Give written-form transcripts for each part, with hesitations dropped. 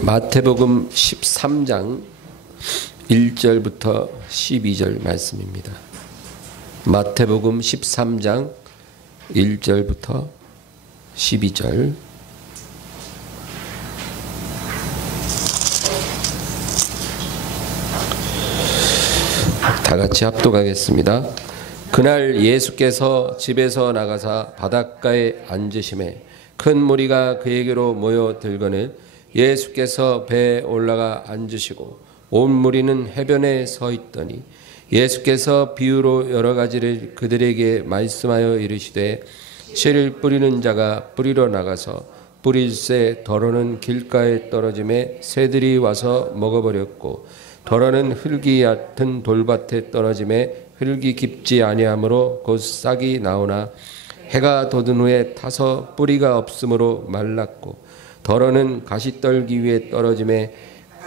마태복음 13장 1절부터 12절 말씀입니다. 마태복음 13장 1절부터 12절. 다 같이 합독하겠습니다. 그날 예수께서 집에서 나가사 바닷가에 앉으심에 큰 무리가 그에게로 모여들거늘 예수께서 배에 올라가 앉으시고 온 무리는 해변에 서 있더니 예수께서 비유로 여러 가지를 그들에게 말씀하여 이르시되 씨를 뿌리는 자가 뿌리러 나가서 뿌릴새 더러는 길가에 떨어짐에 새들이 와서 먹어버렸고 더러는 흙이 얕은 돌밭에 떨어짐에 흙이 깊지 아니하므로 곧 싹이 나오나 해가 돋은 후에 타서 뿌리가 없으므로 말랐고 더러는 가시떨기 위에 떨어짐에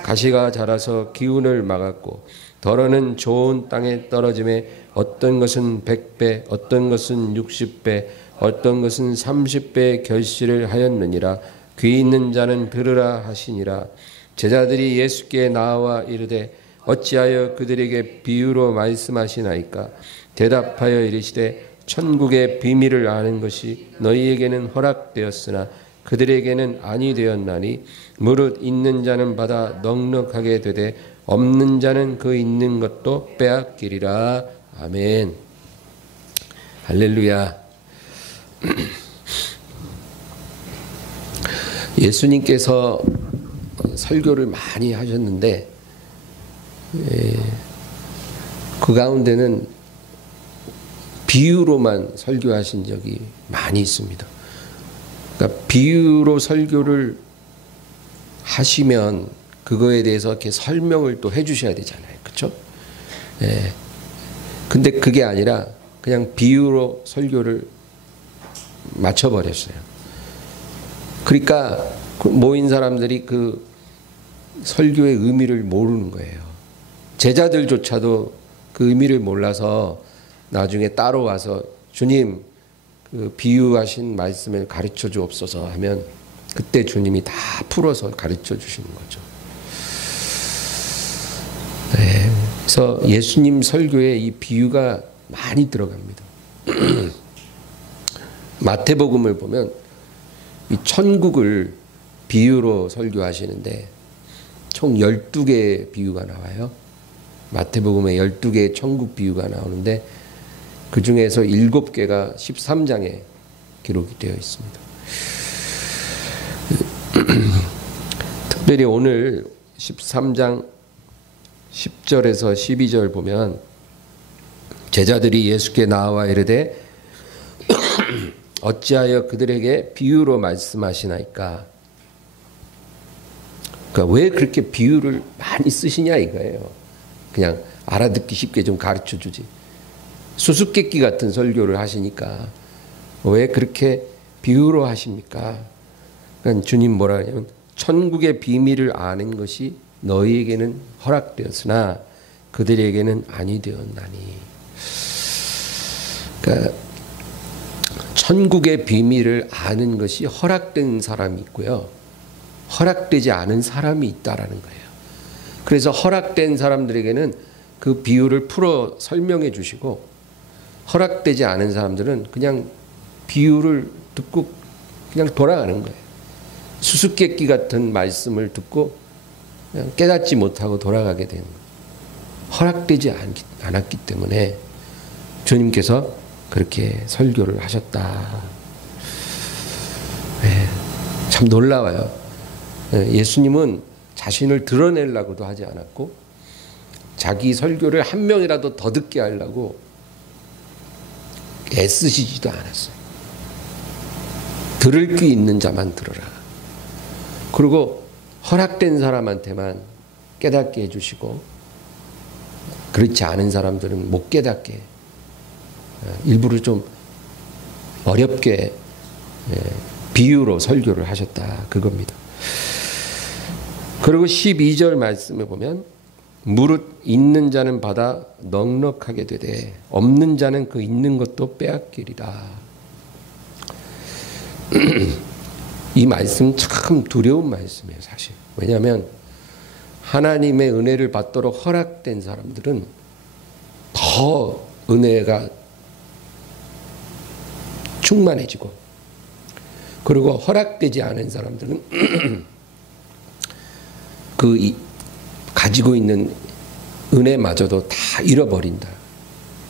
가시가 자라서 기운을 막았고 더러는 좋은 땅에 떨어짐에 어떤 것은 100배 어떤 것은 60배 어떤 것은 30배의 결실을 하였느니라. 귀 있는 자는 들으라 하시니라. 제자들이 예수께 나와 이르되 어찌하여 그들에게 비유로 말씀하시나이까. 대답하여 이르시되 천국의 비밀을 아는 것이 너희에게는 허락되었으나 그들에게는 아니 되었나니 무릇 있는 자는 받아 넉넉하게 되되 없는 자는 그 있는 것도 빼앗기리라. 아멘. 할렐루야. 예수님께서 설교를 많이 하셨는데 그 가운데는 비유로만 설교하신 적이 많이 있습니다. 그러니까 비유로 설교를 하시면 그거에 대해서 이렇게 설명을 또 해주셔야 되잖아요, 그렇죠? 근데 그게 아니라 그냥 비유로 설교를 맞춰버렸어요. 그러니까 모인 사람들이 그 설교의 의미를 모르는 거예요. 제자들조차도 그 의미를 몰라서 나중에 따로 와서 주님 그 비유하신 말씀을 가르쳐 주옵소서 하면 그때 주님이 다 풀어서 가르쳐 주시는 거죠. 그래서 예수님 설교에 이 비유가 많이 들어갑니다. 마태복음을 보면 이 천국을 비유로 설교하시는데 총 12개의 비유가 나와요. 마태복음에 12개의 천국 비유가 나오는데 그 중에서 7개가 13장에 기록이 되어 있습니다. 특별히 오늘 13장 10절에서 12절 보면 제자들이 예수께 나와 이르되 어찌하여 그들에게 비유로 말씀하시나이까. 그러니까 왜 그렇게 비유를 많이 쓰시냐 이거예요. 그냥 알아듣기 쉽게 좀 가르쳐 주지. 수수께끼 같은 설교를 하시니까 왜 그렇게 비유로 하십니까? 그러니까 주님 뭐라 하냐면 천국의 비밀을 아는 것이 너희에게는 허락되었으나 그들에게는 아니 되었나니. 그러니까 천국의 비밀을 아는 것이 허락된 사람이 있고요. 허락되지 않은 사람이 있다라는 거예요. 그래서 허락된 사람들에게는 그 비유를 풀어 설명해 주시고 허락되지 않은 사람들은 그냥 비유를 듣고 그냥 돌아가는 거예요. 수수께끼 같은 말씀을 듣고 그냥 깨닫지 못하고 돌아가게 되는 거예요. 허락되지 않았기 때문에 주님께서 그렇게 설교를 하셨다. 참 놀라워요. 예수님은 자신을 드러내려고도 하지 않았고 자기 설교를 한 명이라도 더 듣게 하려고 애쓰시지도 않았어요. 들을 귀 있는 자만 들어라. 그리고 허락된 사람한테만 깨닫게 해주시고 그렇지 않은 사람들은 못 깨닫게 일부러 좀 어렵게 비유로 설교를 하셨다 그겁니다. 그리고 12절 말씀에 보면 무릇 있는 자는 받아 넉넉하게 되되 없는 자는 그 있는 것도 빼앗기리라. 이 말씀 참 두려운 말씀이에요, 사실. 왜냐하면 하나님의 은혜를 받도록 허락된 사람들은 더 은혜가 충만해지고, 그리고 허락되지 않은 사람들은 가지고 있는 은혜마저도 다 잃어버린다.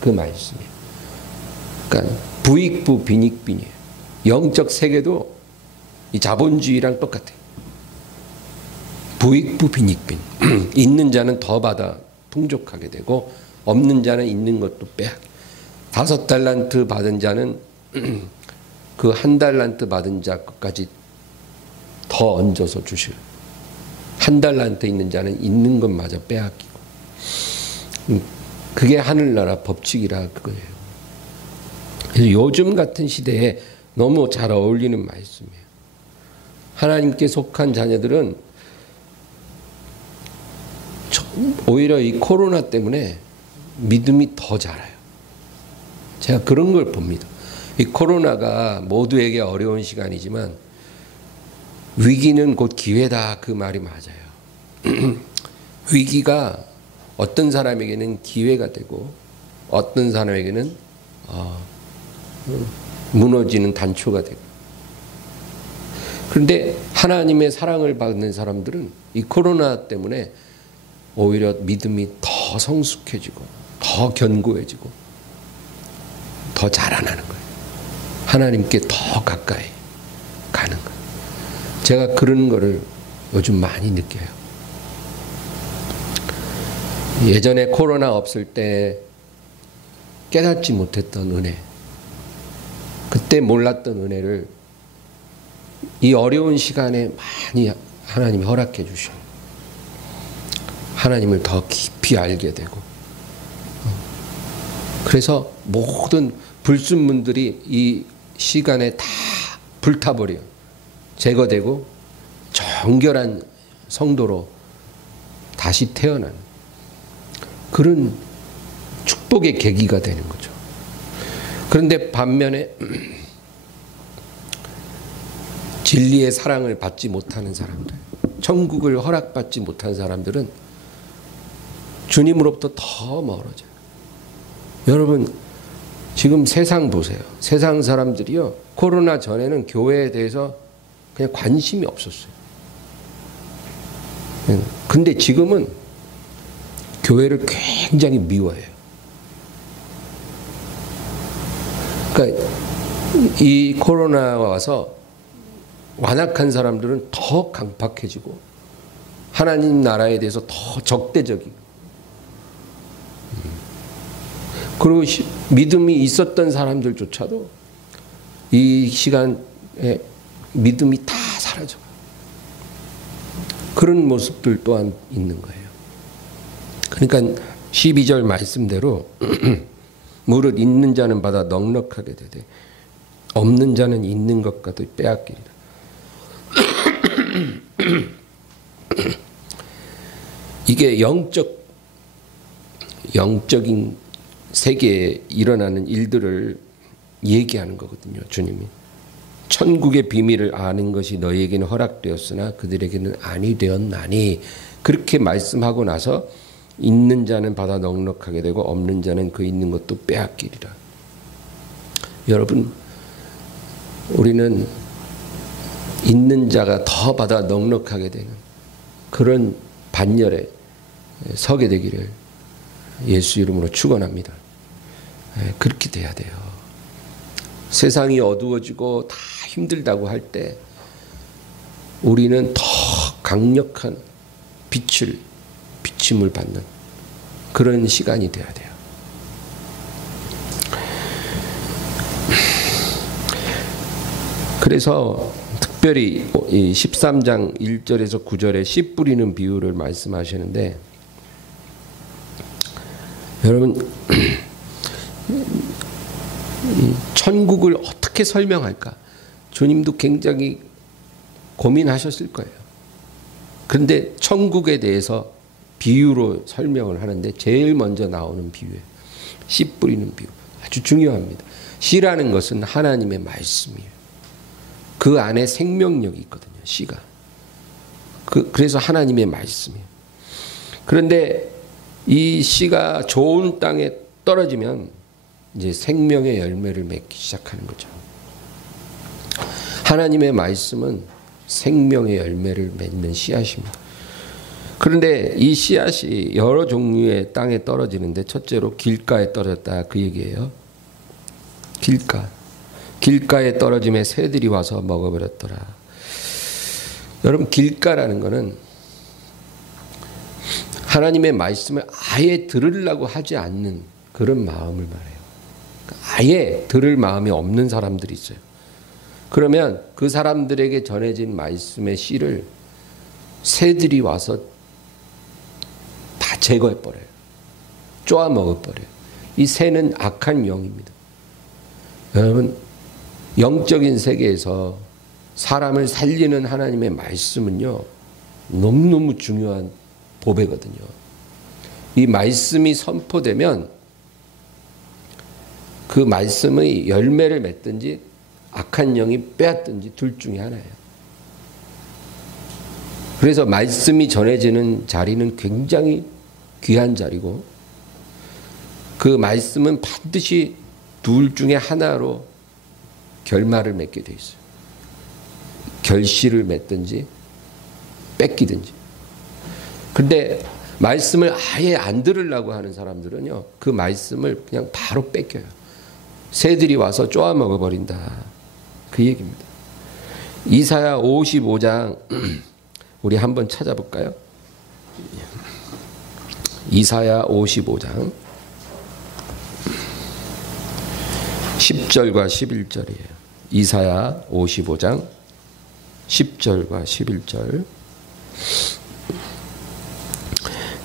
그 말씀이에요. 그러니까 부익부 빈익빈이에요. 영적 세계도 이 자본주의랑 똑같아요. 부익부 빈익빈. 있는 자는 더 받아 풍족하게 되고, 없는 자는 있는 것도 빼앗. 5달란트 받은 자는 그 1달란트 받은 자 것까지 더 얹어서 주시고, 1달란트 있는 자는 있는 것마저 빼앗기고. 그게 하늘나라 법칙이라 그거예요. 그래서 요즘 같은 시대에 너무 잘 어울리는 말씀이에요. 하나님께 속한 자녀들은 오히려 이 코로나 때문에 믿음이 더 자라요. 제가 그런 걸 봅니다. 이 코로나가 모두에게 어려운 시간이지만 위기는 곧 기회다, 그 말이 맞아요. 위기가 어떤 사람에게는 기회가 되고 어떤 사람에게는 무너지는 단초가 되고. 그런데 하나님의 사랑을 받는 사람들은 이 코로나 때문에 오히려 믿음이 더 성숙해지고 더 견고해지고 더 자라나는 거예요. 하나님께 더 가까이 가는 거예요. 제가 그런 거를 요즘 많이 느껴요. 예전에 코로나 없을 때 깨닫지 못했던 은혜, 그때 몰랐던 은혜를 이 어려운 시간에 많이 하나님이 허락해 주셔요. 하나님을 더 깊이 알게 되고, 그래서 모든 불순물들이 이 시간에 다 불타버려 제거되고 정결한 성도로 다시 태어나는 그런 축복의 계기가 되는 거죠. 그런데 반면에 진리의 사랑을 받지 못하는 사람들, 천국을 허락받지 못한 사람들은 주님으로부터 더 멀어져요. 여러분, 지금 세상 보세요. 세상 사람들이요, 코로나 전에는 교회에 대해서 그냥 관심이 없었어요. 근데 지금은 교회를 굉장히 미워해요. 그러니까 이 코로나가 와서 완악한 사람들은 더 강팍해지고 하나님 나라에 대해서 더 적대적이고, 그리고 믿음이 있었던 사람들조차도 이 시간에 믿음이 다 사라져요. 그런 모습들 또한 있는 거예요. 그러니까 12절 말씀대로 무릇 있는 자는 받아 넉넉하게 되되 없는 자는 있는 것과도 빼앗기리라. 이게 영적인 세계에 일어나는 일들을 얘기하는 거거든요. 주님이 천국의 비밀을 아는 것이 너희에게는 허락되었으나 그들에게는 아니 되었나니, 그렇게 말씀하고 나서 있는 자는 받아 넉넉하게 되고 없는 자는 그 있는 것도 빼앗기리라. 여러분, 우리는 있는 자가 더 받아 넉넉하게 되는 그런 반열에 서게 되기를 예수 이름으로 축원합니다. 그렇게 돼야 돼요. 세상이 어두워지고 다 힘들다고 할 때 우리는 더 강력한 비침을 받는 그런 시간이 돼야 돼요. 그래서 특별히 이 13장 1절에서 9절에 씨 뿌리는 비유를 말씀하시는데, 여러분, 천국을 어떻게 설명할까? 주님도 굉장히 고민하셨을 거예요. 그런데 천국에 대해서 비유로 설명을 하는데 제일 먼저 나오는 비유예요. 씨 뿌리는 비유. 아주 중요합니다. 씨라는 것은 하나님의 말씀이에요. 그 안에 생명력이 있거든요. 씨가. 그래서 하나님의 말씀이에요. 그런데 이 씨가 좋은 땅에 떨어지면 이제 생명의 열매를 맺기 시작하는 거죠. 하나님의 말씀은 생명의 열매를 맺는 씨앗입니다. 그런데 이 씨앗이 여러 종류의 땅에 떨어지는데 첫째로 길가에 떨어졌다 그 얘기예요. 길가에 떨어짐에 새들이 와서 먹어버렸더라. 여러분, 길가라는 거는 하나님의 말씀을 아예 들으려고 하지 않는 그런 마음을 말해요. 아예 들을 마음이 없는 사람들이 있어요. 그러면 그 사람들에게 전해진 말씀의 씨를 새들이 와서 다 제거해버려요. 쪼아 먹어버려요. 이 새는 악한 영입니다. 여러분, 영적인 세계에서 사람을 살리는 하나님의 말씀은요, 너무너무 중요한 보배거든요. 이 말씀이 선포되면 그 말씀의 열매를 맺든지 악한 영이 빼앗든지 둘 중에 하나예요. 그래서 말씀이 전해지는 자리는 굉장히 귀한 자리고, 그 말씀은 반드시 둘 중에 하나로 결말을 맺게 돼 있어요. 결실을 맺든지 뺏기든지. 그런데 말씀을 아예 안 들으려고 하는 사람들은요, 그 말씀을 그냥 바로 뺏겨요. 새들이 와서 쪼아 먹어버린다. 그 얘기입니다. 이사야 55장 우리 한번 찾아볼까요? 이사야 55장 10절과 11절이에요. 이사야 55장 10절과 11절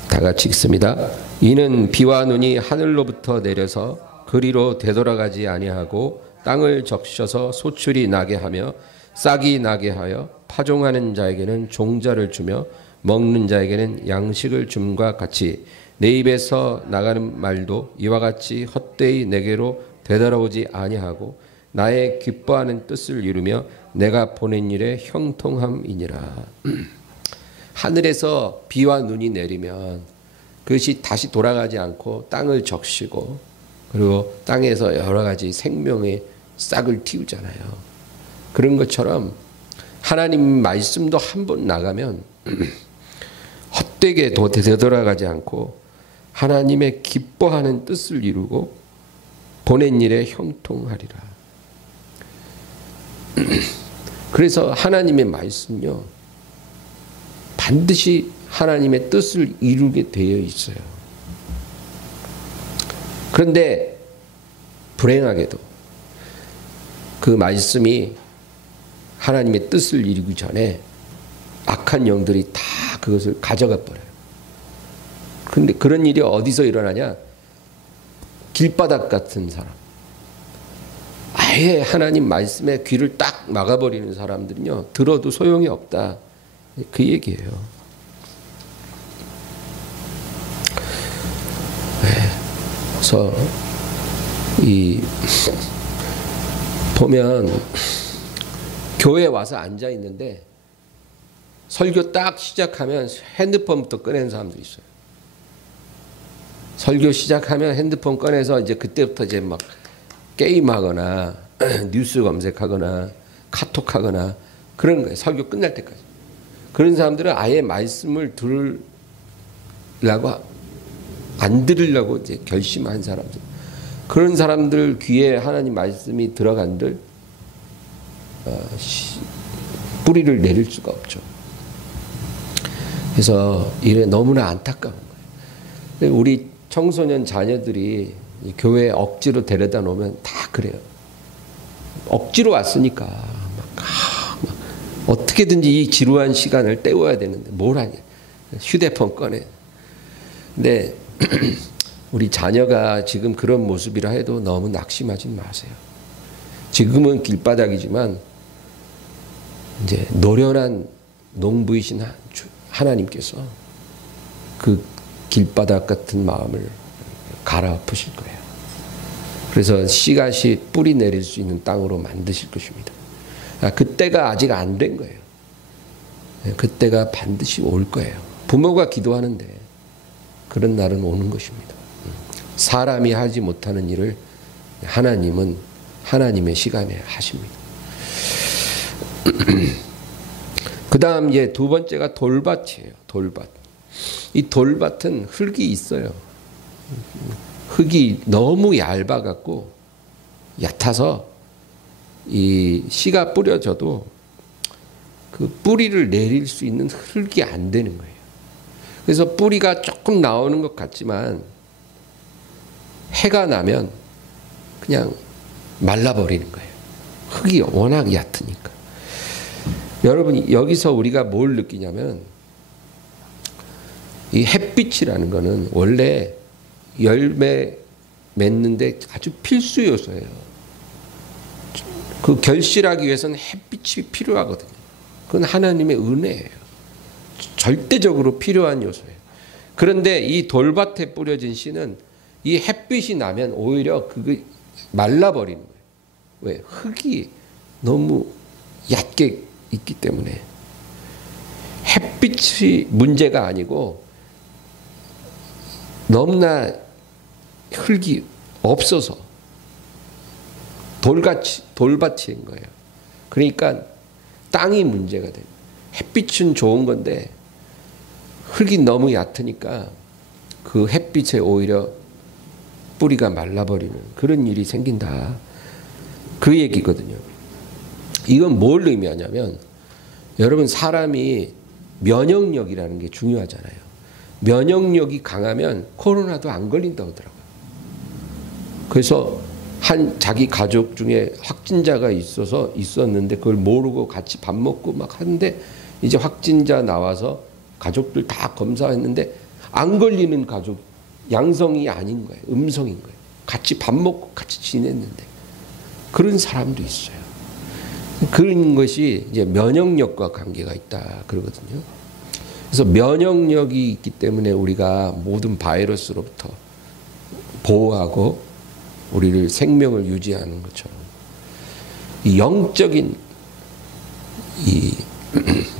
다 같이 읽습니다. 이는 비와 눈이 하늘로부터 내려서 그리로 되돌아가지 아니하고 땅을 적셔서 소출이 나게 하며 싹이 나게 하여 파종하는 자에게는 종자를 주며 먹는 자에게는 양식을 줌과 같이 내 입에서 나가는 말도 이와 같이 헛되이 내게로 되돌아오지 아니하고 나의 기뻐하는 뜻을 이루며 내가 보낸 일에 형통함이니라. 하늘에서 비와 눈이 내리면 그것이 다시 돌아가지 않고 땅을 적시고 그리고 땅에서 여러 가지 생명의 싹을 틔우잖아요. 그런 것처럼 하나님 말씀도 한 번 나가면 헛되게 되돌아가지 않고 하나님의 기뻐하는 뜻을 이루고 보낸 일에 형통하리라. 그래서 하나님의 말씀요, 반드시 하나님의 뜻을 이루게 되어 있어요. 그런데 불행하게도 그 말씀이 하나님의 뜻을 이루기 전에 악한 영들이 다 그것을 가져가 버려요. 그런데 그런 일이 어디서 일어나냐? 길바닥 같은 사람, 아예 하나님 말씀에 귀를 딱 막아버리는 사람들은요, 들어도 소용이 없다. 그 얘기예요. 그래서 보면 교회에 와서 앉아 있는데 설교 딱 시작하면 핸드폰부터 꺼내는 사람들이 있어요. 설교 시작하면 핸드폰 꺼내서 이제 그때부터 이제 막 게임하거나 뉴스 검색하거나 카톡하거나 그런 거예요. 설교 끝날 때까지. 그런 사람들은 아예 말씀을 들으려고 안 들으려고 이제 결심한 사람들. 그런 사람들 귀에 하나님 말씀이 들어간들 뿌리를 내릴 수가 없죠. 그래서 이래 너무나 안타까운 거예요. 우리 청소년 자녀들이 교회에 억지로 데려다 놓으면 다 그래요. 억지로 왔으니까 막 어떻게든지 이 지루한 시간을 때워야 되는데 뭘 하냐. 휴대폰 꺼내. 근데 우리 자녀가 지금 그런 모습이라 해도 너무 낙심하지 마세요. 지금은 길바닥이지만 이제 노련한 농부이신 하나님께서 그 길바닥 같은 마음을 갈아엎으실 거예요. 그래서 씨앗이 뿌리 내릴 수 있는 땅으로 만드실 것입니다. 그때가 아직 안 된 거예요. 그때가 반드시 올 거예요. 부모가 기도하는데 그런 날은 오는 것입니다. 사람이 하지 못하는 일을 하나님은 하나님의 시간에 하십니다. 그 다음 이제 두 번째가 돌밭이에요. 돌밭. 이 돌밭은 흙이 있어요. 흙이 너무 얇아갖고 얕아서 이 씨가 뿌려져도 그 뿌리를 내릴 수 있는 흙이 안 되는 거예요. 그래서 뿌리가 조금 나오는 것 같지만 해가 나면 그냥 말라버리는 거예요. 흙이 워낙 얕으니까. 여러분, 여기서 우리가 뭘 느끼냐면 이 햇빛이라는 거는 원래 열매 맺는데 아주 필수 요소예요. 그 결실하기 위해서는 햇빛이 필요하거든요. 그건 하나님의 은혜예요. 절대적으로 필요한 요소예요. 그런데 이 돌밭에 뿌려진 씨는 이 햇빛이 나면 오히려 그게 말라버리는 거예요. 왜? 흙이 너무 얕게 있기 때문에. 햇빛이 문제가 아니고 너무나 흙이 없어서 돌밭인 거예요. 그러니까 땅이 문제가 돼요. 햇빛은 좋은 건데 흙이 너무 얕으니까 그 햇빛에 오히려 뿌리가 말라버리는 그런 일이 생긴다. 그 얘기거든요. 이건 뭘 의미하냐면 여러분, 사람이 면역력이라는 게 중요하잖아요. 면역력이 강하면 코로나도 안 걸린다고 하더라고요. 그래서 자기 가족 중에 확진자가 있었는데 그걸 모르고 같이 밥 먹고 막 하는데 이제 확진자 나와서 가족들 다 검사했는데 안 걸리는 가족, 양성이 아닌 거예요. 음성인 거예요. 같이 밥 먹고 같이 지냈는데 그런 사람도 있어요. 그런 것이 이제 면역력과 관계가 있다 그러거든요. 그래서 면역력이 있기 때문에 우리가 모든 바이러스로부터 보호하고 우리를 생명을 유지하는 것처럼 이 영적인 이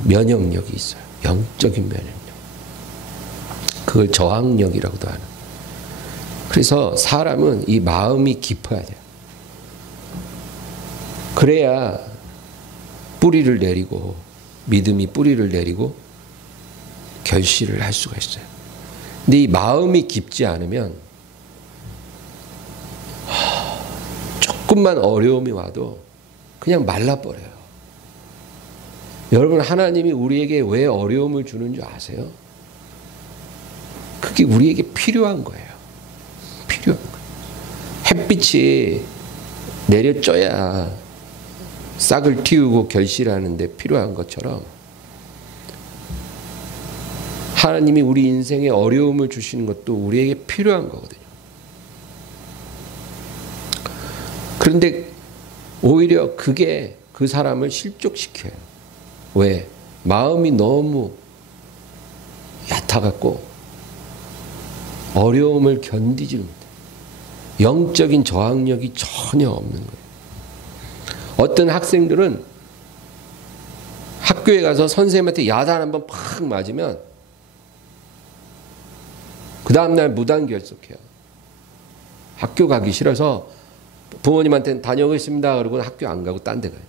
면역력이 있어요. 영적인 면역력. 그걸 저항력이라고도 하는. 그래서 사람은 이 마음이 깊어야 돼요. 그래야 뿌리를 내리고 믿음이 뿌리를 내리고 결실을 할 수가 있어요. 근데 이 마음이 깊지 않으면 조금만 어려움이 와도 그냥 말라버려요. 여러분, 하나님이 우리에게 왜 어려움을 주는 줄 아세요? 그게 우리에게 필요한 거예요. 필요한 거예요. 햇빛이 내려쪄야 싹을 틔우고 결실하는 데 필요한 것처럼 하나님이 우리 인생에 어려움을 주시는 것도 우리에게 필요한 거거든요. 그런데 오히려 그게 그 사람을 실족시켜요. 왜? 마음이 너무 얕아갖고 어려움을 견디지 못해요. 영적인 저항력이 전혀 없는 거예요. 어떤 학생들은 학교에 가서 선생님한테 야단 한번 팍 맞으면 그 다음날 무단결석해요. 학교 가기 싫어서 부모님한테는 다녀오겠습니다 그러고 학교 안 가고 딴 데 가요.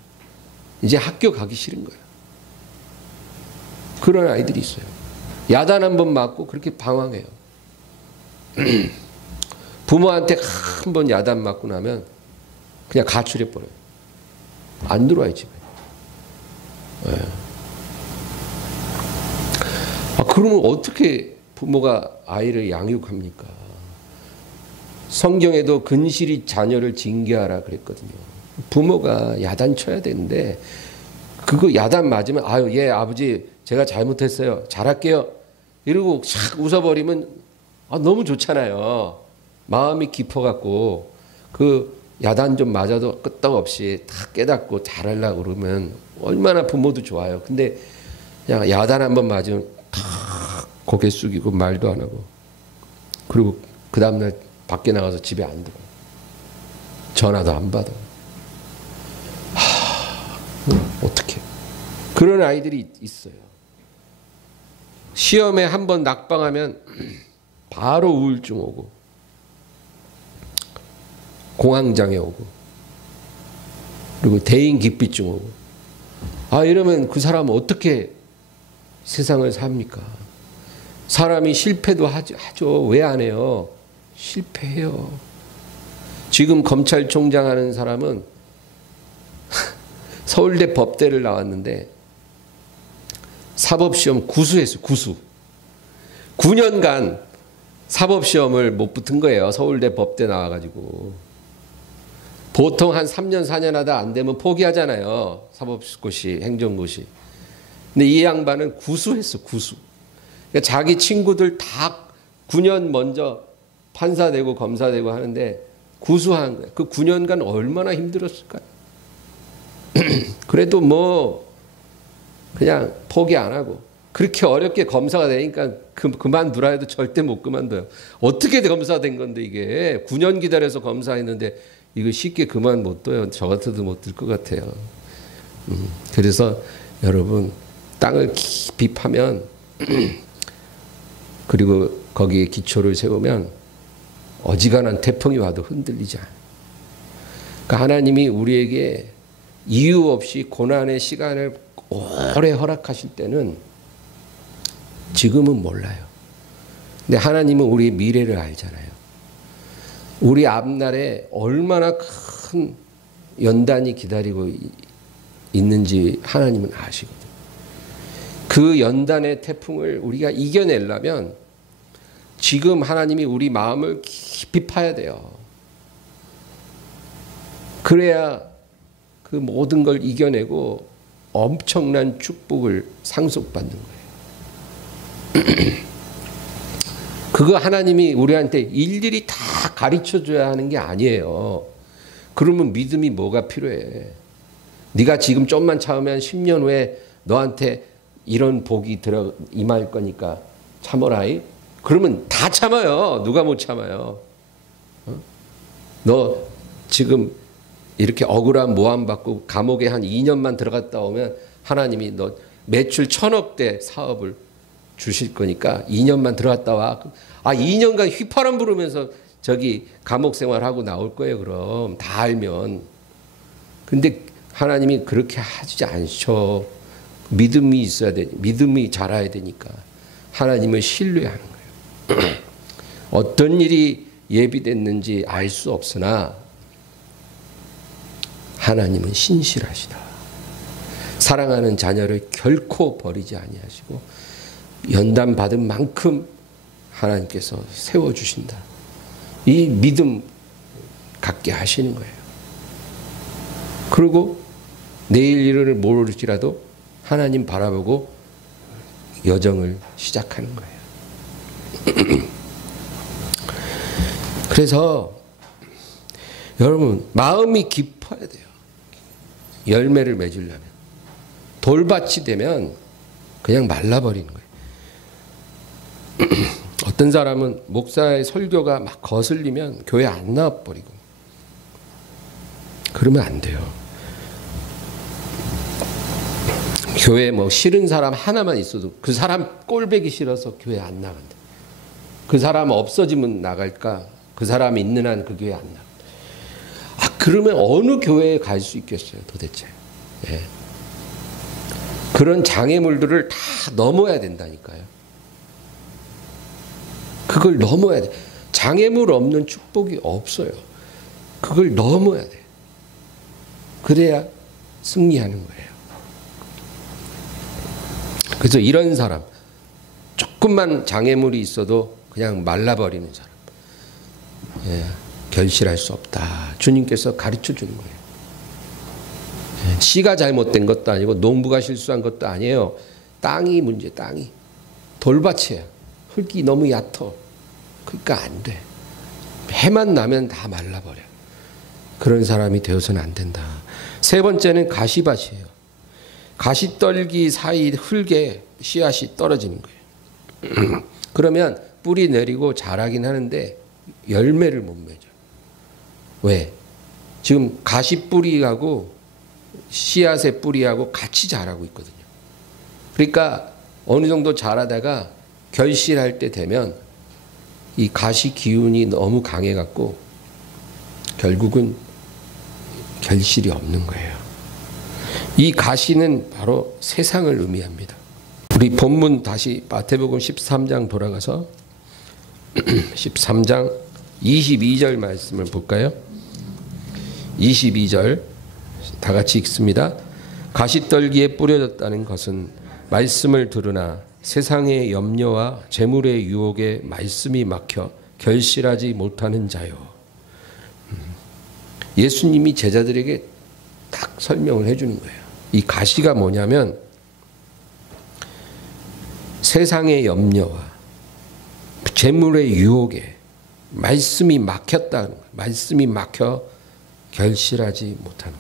이제 학교 가기 싫은 거예요. 그런 아이들이 있어요. 야단 한번 맞고 그렇게 방황해요. 부모한테 한 번 야단 맞고 나면 그냥 가출해버려요. 안 들어와요, 집에. 네. 그러면 어떻게 부모가 아이를 양육합니까? 성경에도 근실이 자녀를 징계하라 그랬거든요. 부모가 야단 쳐야 되는데 그거 야단 맞으면 아유, 예, 아버지 제가 잘못했어요. 잘할게요. 이러고 샥 웃어버리면 너무 좋잖아요. 마음이 깊어갖고 그 야단 좀 맞아도 끄떡없이 다 깨닫고 잘하려고 그러면 얼마나 부모도 좋아요. 근데 그냥 야단 한번 맞으면 탁 고개 숙이고 말도 안 하고 그리고 그 다음날 밖에 나가서 집에 안 들어요. 전화도 안 받아. 어떻게? 그런 아이들이 있어요. 시험에 한번 낙방하면 바로 우울증 오고 공황장애 오고 그리고 대인기피증 오고 이러면 그 사람은 어떻게 세상을 삽니까? 사람이 실패도 하죠. 왜 안 해요? 실패해요. 지금 검찰총장 하는 사람은 서울대 법대를 나왔는데 사법시험 구수했어요. 구수. 9년간 사법시험을 못 붙은 거예요. 서울대 법대 나와가지고. 보통 한 3년 4년 하다 안 되면 포기하잖아요. 사법고시, 행정고시. 근데 이 양반은 구수했어. 구수. 그러니까 자기 친구들 다 9년 먼저 판사 되고 검사 되고 하는데 구수한 거예요. 그 9년간 얼마나 힘들었을까요? 그래도 뭐 그냥 포기 안 하고 그렇게 어렵게 검사가 되니까 그만두라 해도 절대 못 그만둬요. 어떻게 검사 된 건데 이게 9년 기다려서 검사했는데 이거 쉽게 그만 못 둬요. 저 같아도 못 들 것 같아요. 그래서 여러분 땅을 깊이 파면 그리고 거기에 기초를 세우면 어지간한 태풍이 와도 흔들리지 않아요. 그러니까 하나님이 우리에게 이유 없이 고난의 시간을 오래 허락하실 때는 지금은 몰라요. 근데 하나님은 우리의 미래를 알잖아요. 우리 앞날에 얼마나 큰 연단이 기다리고 있는지 하나님은 아시거든요. 그 연단의 태풍을 우리가 이겨내려면 지금 하나님이 우리 마음을 깊이 파야 돼요. 그래야 그 모든 걸 이겨내고 엄청난 축복을 상속받는 거예요. 그거 하나님이 우리한테 일일이 다 가르쳐줘야 하는 게 아니에요. 그러면 믿음이 뭐가 필요해? 네가 지금 좀만 참으면 10년 후에 너한테 이런 복이 임할 거니까 참어라이. 그러면 다 참아요. 누가 못 참아요? 너 지금 이렇게 억울한 모함 받고 감옥에 한 2년만 들어갔다 오면 하나님이 너 매출 1,000억대 사업을 주실 거니까 2년만 들어갔다 와. 2년간 휘파람 부르면서 저기 감옥 생활하고 나올 거예요. 그럼 다 알면. 근데 하나님이 그렇게 하지 않죠. 믿음이 있어야 돼. 믿음이 자라야 되니까 하나님을 신뢰하는 거예요. 어떤 일이 예비됐는지 알 수 없으나 하나님은 신실하시다. 사랑하는 자녀를 결코 버리지 아니하시고 연단 받은 만큼 하나님께서 세워주신다. 이 믿음 갖게 하시는 거예요. 그리고 내일 일을 모를지라도 하나님 바라보고 여정을 시작하는 거예요. 그래서 여러분 마음이 깊어야 돼요. 열매를 맺으려면. 돌밭이 되면 그냥 말라버리는 거예요. 어떤 사람은 목사의 설교가 막 거슬리면 교회 안 나와버리고 그러면 안 돼요. 교회에 뭐 싫은 사람 하나만 있어도 그 사람 꼴보기 싫어서 교회 안 나간다. 그 사람 없어지면 나갈까? 그 사람이 있는 한 그 교회 안 나가. 그러면 어느 교회에 갈 수 있겠어요, 도대체. 예. 그런 장애물들을 다 넘어야 된다니까요. 그걸 넘어야 돼. 장애물 없는 축복이 없어요. 그걸 넘어야 돼. 그래야 승리하는 거예요. 그래서 이런 사람, 조금만 장애물이 있어도 그냥 말라버리는 사람. 예. 결실할 수 없다. 주님께서 가르쳐 주는 거예요. 씨가 잘못된 것도 아니고 농부가 실수한 것도 아니에요. 땅이 문제, 땅이. 돌밭이에요. 흙이 너무 얕어. 그러니까 안 돼. 해만 나면 다 말라버려. 그런 사람이 되어서는 안 된다. 세 번째는 가시밭이에요. 가시떨기 사이 흙에 씨앗이 떨어지는 거예요. 그러면 뿌리 내리고 자라긴 하는데 열매를 못 맺어요. 왜? 지금 가시뿌리하고 씨앗의 뿌리하고 같이 자라고 있거든요. 그러니까 어느 정도 자라다가 결실할 때 되면 이 가시 기운이 너무 강해갖고 결국은 결실이 없는 거예요. 이 가시는 바로 세상을 의미합니다. 우리 본문 다시 마태복음 13장 돌아가서 13장 22절 말씀을 볼까요? 22절 다 같이 읽습니다. 가시떨기에 뿌려졌다는 것은 말씀을 들으나 세상의 염려와 재물의 유혹에 말씀이 막혀 결실하지 못하는 자요. 예수님이 제자들에게 딱 설명을 해주는 거예요. 이 가시가 뭐냐면 세상의 염려와 재물의 유혹에 말씀이 막혔다는 거예요. 말씀이 막혀 결실하지 못하는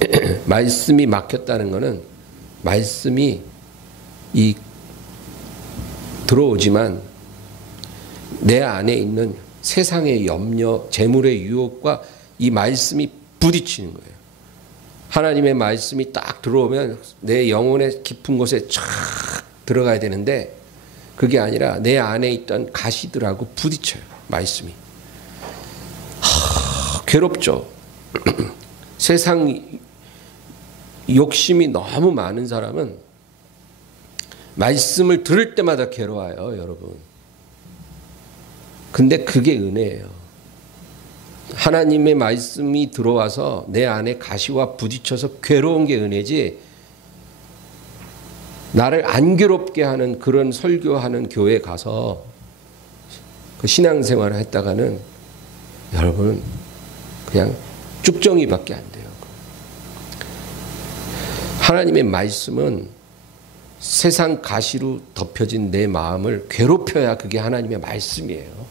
거예요. 말씀이 막혔다는 것은 말씀이 들어오지만 내 안에 있는 세상의 염려, 재물의 유혹과 이 말씀이 부딪히는 거예요. 하나님의 말씀이 딱 들어오면 내 영혼의 깊은 곳에 쫙 들어가야 되는데 그게 아니라 내 안에 있던 가시들하고 부딪혀요. 말씀이. 괴롭죠. 세상 욕심이 너무 많은 사람은 말씀을 들을 때마다 괴로워요, 여러분. 근데 그게 은혜예요. 하나님의 말씀이 들어와서 내 안에 가시와 부딪혀서 괴로운 게 은혜지, 나를 안 괴롭게 하는 그런 설교하는 교회 가서 그 신앙생활을 했다가는 여러분 그냥 쭉정이밖에 안 돼요. 하나님의 말씀은 세상 가시로 덮여진 내 마음을 괴롭혀야 그게 하나님의 말씀이에요.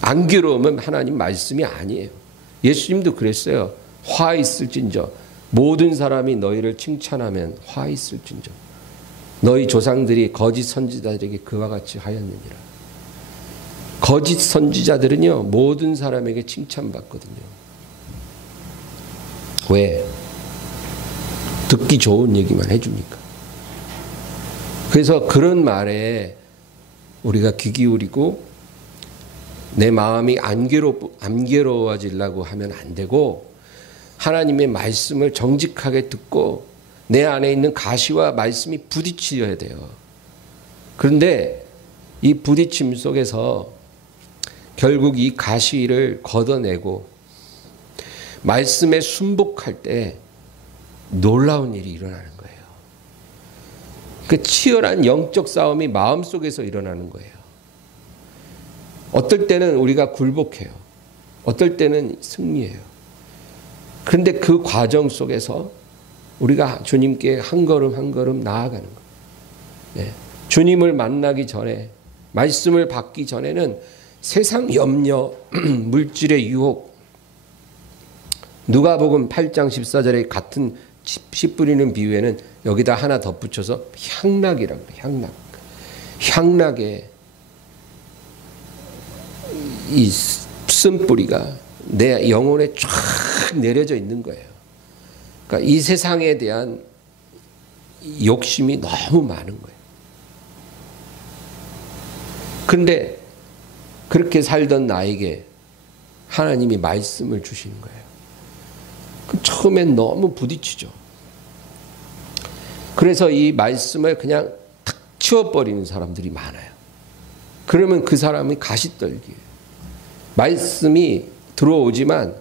안 괴로우면 하나님 말씀이 아니에요. 예수님도 그랬어요. 화 있을진저 모든 사람이 너희를 칭찬하면 화 있을진저 너희 조상들이 거짓 선지자들에게 그와 같이 하였느니라. 거짓 선지자들은요 모든 사람에게 칭찬받거든요. 왜? 듣기 좋은 얘기만 해주니까. 그래서 그런 말에 우리가 귀 기울이고 내 마음이 안 괴로워지려고 하면 안 되고, 하나님의 말씀을 정직하게 듣고 내 안에 있는 가시와 말씀이 부딪혀야 돼요. 그런데 이 부딪힘 속에서 결국 이 가시를 걷어내고 말씀에 순복할 때 놀라운 일이 일어나는 거예요. 그 치열한 영적 싸움이 마음속에서 일어나는 거예요. 어떨 때는 우리가 굴복해요. 어떨 때는 승리해요. 그런데 그 과정 속에서 우리가 주님께 한 걸음 한 걸음 나아가는 거예요. 네. 주님을 만나기 전에, 말씀을 받기 전에는 세상 염려, 물질의 유혹, 누가복음 8장 14절에 같은 씨 뿌리는 비유에는 여기다 하나 덧붙여서 향락이라고 그래요. 향락. 향락에 이 쓴뿌리가 내 영혼에 쫙 내려져 있는 거예요. 그러니까 이 세상에 대한 욕심이 너무 많은 거예요. 그런데 그렇게 살던 나에게 하나님이 말씀을 주시는 거예요. 처음엔 너무 부딪히죠. 그래서 이 말씀을 그냥 탁 치워버리는 사람들이 많아요. 그러면 그 사람이 가시떨기예요. 말씀이 들어오지만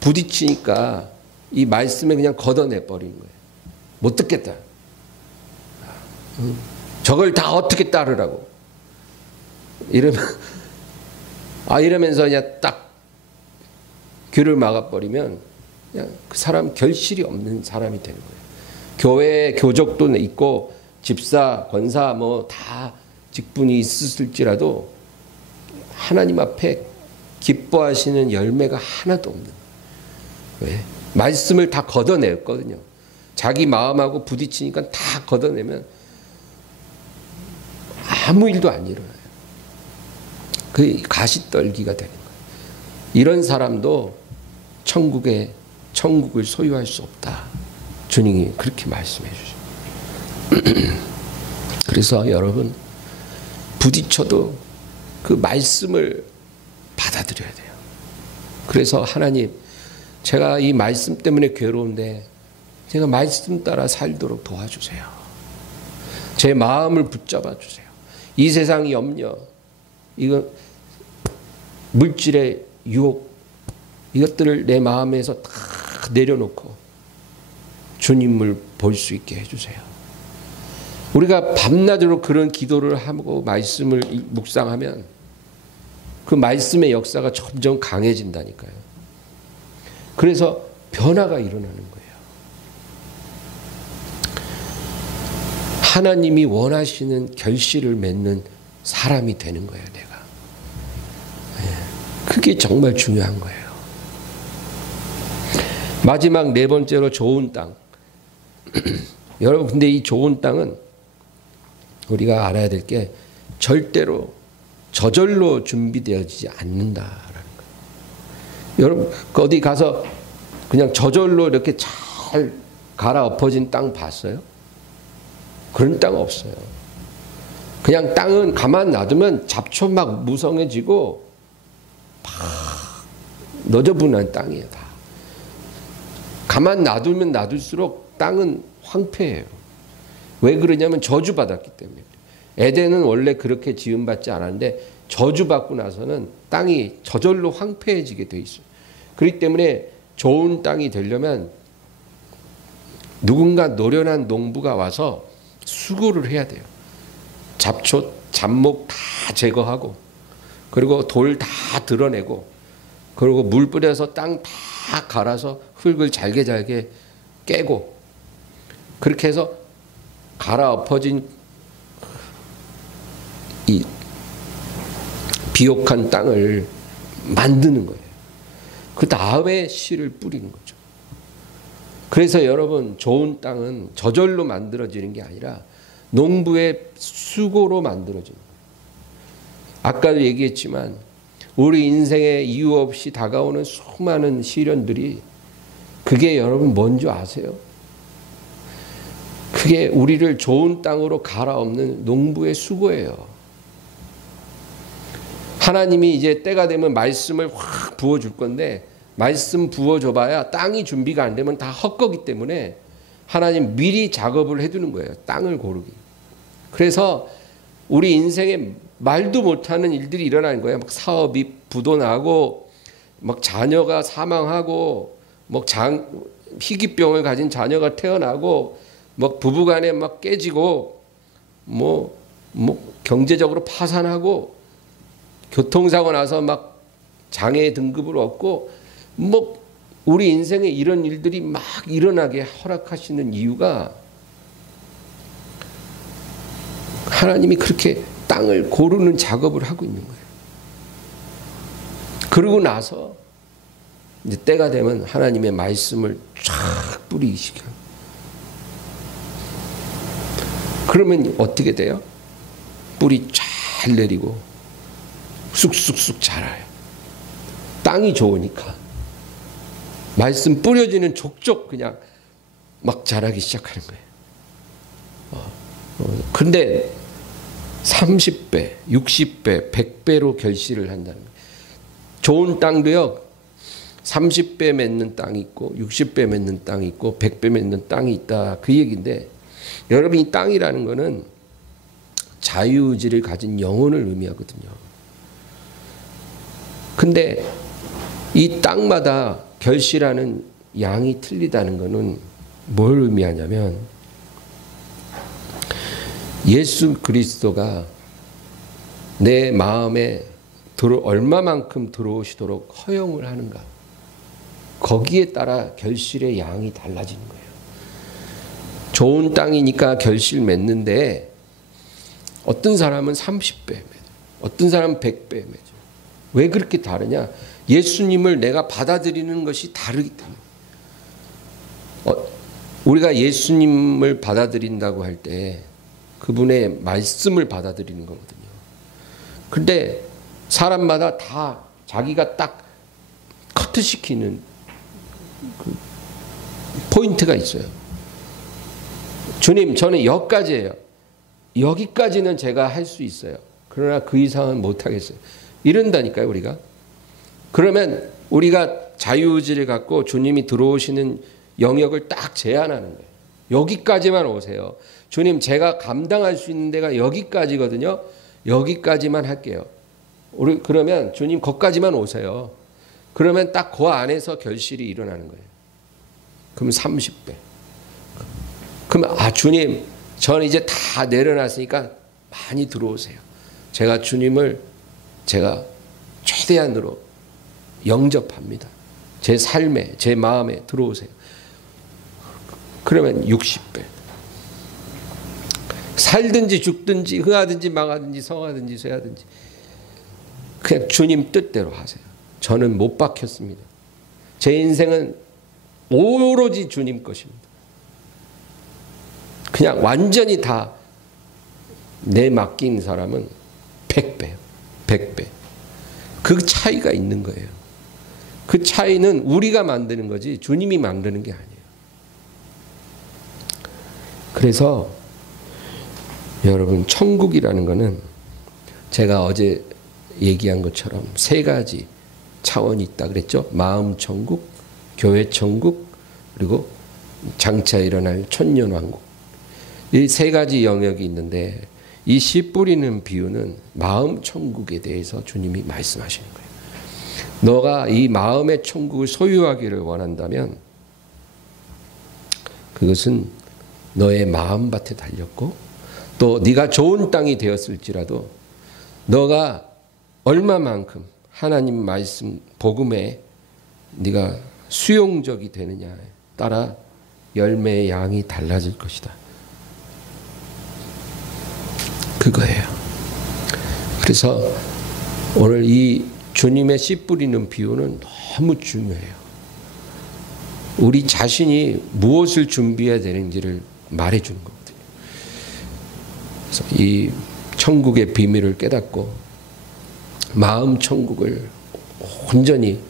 부딪히니까 이 말씀을 그냥 걷어내버리는 거예요. 못 듣겠다. 저걸 다 어떻게 따르라고. 이러면서 그냥 딱 귀를 막아버리면 그냥 그 사람 결실이 없는 사람이 되는 거예요. 교회에 교적도 있고 집사, 권사 뭐 다 직분이 있을지라도 하나님 앞에 기뻐하시는 열매가 하나도 없는 거예요. 왜? 말씀을 다 걷어냈거든요. 자기 마음하고 부딪히니까 다 걷어내면 아무 일도 안 일어나요. 그 가시떨기가 되는 거예요. 이런 사람도 천국에 천국을 소유할 수 없다. 주님이 그렇게 말씀해 주죠. 그래서 여러분 부딪혀도 그 말씀을 받아들여야 돼요. 그래서 하나님, 제가 이 말씀 때문에 괴로운데 제가 말씀 따라 살도록 도와주세요. 제 마음을 붙잡아 주세요. 이 세상 염려, 이거 물질의 유혹, 이것들을 내 마음에서 다 내려놓고 주님을 볼 수 있게 해주세요. 우리가 밤낮으로 그런 기도를 하고 말씀을 묵상하면 그 말씀의 역사가 점점 강해진다니까요. 그래서 변화가 일어나는 거예요. 하나님이 원하시는 결실을 맺는 사람이 되는 거예요, 내가. 그게 정말 중요한 거예요. 마지막 네 번째로 좋은 땅. 여러분, 근데 이 좋은 땅은 우리가 알아야 될 게 절대로 저절로 준비되어지지 않는다라는 거예요. 여러분, 어디 가서 그냥 저절로 이렇게 잘 갈아엎어진 땅 봤어요? 그런 땅 없어요. 그냥 땅은 가만 놔두면 잡초 막 무성해지고 막 너저분한 땅이에요, 다. 가만 놔두면 놔둘수록 땅은 황폐해요. 왜 그러냐면 저주받았기 때문에. 에덴은 원래 그렇게 지음받지 않았는데 저주받고 나서는 땅이 저절로 황폐해지게 돼 있어요. 그렇기 때문에 좋은 땅이 되려면 누군가 노련한 농부가 와서 수고를 해야 돼요. 잡초, 잡목 다 제거하고, 그리고 돌 다 드러내고, 그리고 물 뿌려서 땅 다 갈아서 흙을 잘게 깨고, 그렇게 해서 갈아엎어진 이 비옥한 땅을 만드는 거예요. 그 다음에 씨를 뿌리는 거죠. 그래서 여러분, 좋은 땅은 저절로 만들어지는 게 아니라 농부의 수고로 만들어지는 거예요. 아까도 얘기했지만 우리 인생에 이유 없이 다가오는 수많은 시련들이, 그게 여러분 뭔지 아세요? 그게 우리를 좋은 땅으로 갈아엎는 농부의 수고예요. 하나님이 이제 때가 되면 말씀을 확 부어줄 건데, 말씀 부어줘봐야 땅이 준비가 안 되면 다 헛거기 때문에 하나님 미리 작업을 해두는 거예요. 땅을 고르기. 그래서 우리 인생에 말도 못하는 일들이 일어나는 거예요. 막 사업이 부도나고, 막 자녀가 사망하고, 막 희귀병을 가진 자녀가 태어나고, 막 부부간에 막 깨지고, 뭐 경제적으로 파산하고, 교통사고 나서 막 장애 등급을 얻고, 뭐 우리 인생에 이런 일들이 막 일어나게 허락하시는 이유가 하나님이 그렇게 땅을 고르는 작업을 하고 있는 거예요. 그러고 나서 이제 때가 되면 하나님의 말씀을 쫙 뿌리기 시켜요. 그러면 어떻게 돼요? 뿌리 잘 내리고 쑥쑥쑥 자라요. 땅이 좋으니까. 말씀 뿌려지는 족족 그냥 막 자라기 시작하는 거예요. 근데 30배, 60배, 100배로 결실을 한다는 거예요. 좋은 땅도요, 30배 맺는 땅이 있고 60배 맺는 땅이 있고 100배 맺는 땅이 있다, 그 얘기인데, 여러분, 이 땅이라는 거는 자유의지를 가진 영혼을 의미하거든요. 근데 이 땅마다 결실하는 양이 틀리다는 것은 뭘 의미하냐면, 예수 그리스도가 내 마음에 얼마만큼 들어오시도록 허용을 하는가, 거기에 따라 결실의 양이 달라지는 거예요. 좋은 땅이니까 결실 맺는데 어떤 사람은 30배 맺어요. 어떤 사람은 100배 맺어요. 왜 그렇게 다르냐? 예수님을 내가 받아들이는 것이 다르기 때문에. 우리가 예수님을 받아들인다고 할 때 그분의 말씀을 받아들이는 거거든요. 근데 사람마다 다 자기가 딱 커트시키는 포인트가 있어요. 주님, 저는 여기까지예요. 여기까지는 제가 할 수 있어요. 그러나 그 이상은 못하겠어요. 이런다니까요, 우리가. 그러면 우리가 자유의지를 갖고 주님이 들어오시는 영역을 딱 제한하는 거예요. 여기까지만 오세요. 주님, 제가 감당할 수 있는 데가 여기까지거든요. 여기까지만 할게요. 그러면 주님 거기까지만 오세요. 그러면 딱 그 안에서 결실이 일어나는 거예요. 그럼 30배. 그러면 주님, 저는 이제 다 내려놨으니까 많이 들어오세요. 제가 주님을 제가 최대한으로 영접합니다. 제 삶에, 제 마음에 들어오세요. 그러면 60배. 살든지 죽든지 흥하든지 망하든지 성하든지 쇠하든지 그냥 주님 뜻대로 하세요. 저는 못 박혔습니다. 제 인생은 오로지 주님 것입니다. 그냥 완전히 다 내 맡긴 사람은 100배요. 100배. 그 차이가 있는 거예요. 그 차이는 우리가 만드는 거지 주님이 만드는 게 아니에요. 그래서 여러분, 천국이라는 거는 제가 어제 얘기한 것처럼 세 가지 차원이 있다 그랬죠. 마음 천국, 교회 천국, 그리고 장차 일어날 천년왕국. 이 세 가지 영역이 있는데 이 씨 뿌리는 비유는 마음 천국에 대해서 주님이 말씀하시는 거예요. 너가 이 마음의 천국을 소유하기를 원한다면 그것은 너의 마음밭에 달렸고 또 네가 좋은 땅이 되었을지라도 너가 얼마만큼 하나님 말씀 복음에 네가 수용적이 되느냐에 따라 열매의 양이 달라질 것이다. 그거예요. 그래서 오늘 이 주님의 씨 뿌리는 비유는 너무 중요해요. 우리 자신이 무엇을 준비해야 되는지를 말해주는 거거든요. 그래서 이 천국의 비밀을 깨닫고 마음 천국을 온전히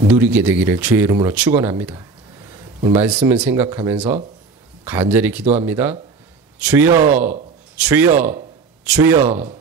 누리게 되기를 주의 이름으로 축원합니다. 오늘 말씀을 생각하면서 간절히 기도합니다. 주여, 주여, 주여.